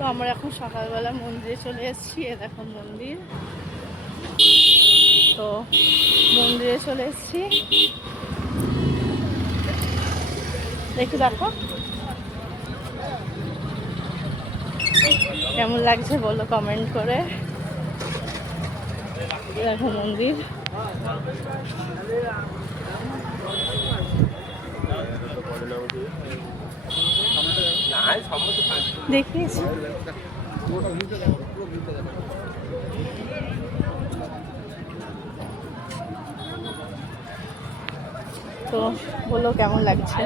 তো আমরা এখন সকালবেলা মন্দিরে চলে এসেছি। এ দেখো মন্দির, তো মন্দিরে চলে এসেছি। একটু দেখো কেমন লাগছে বলো কমেন্ট করে। দেখো মন্দির, দেখিয়েছি। তো বলো কেমন লাগছে।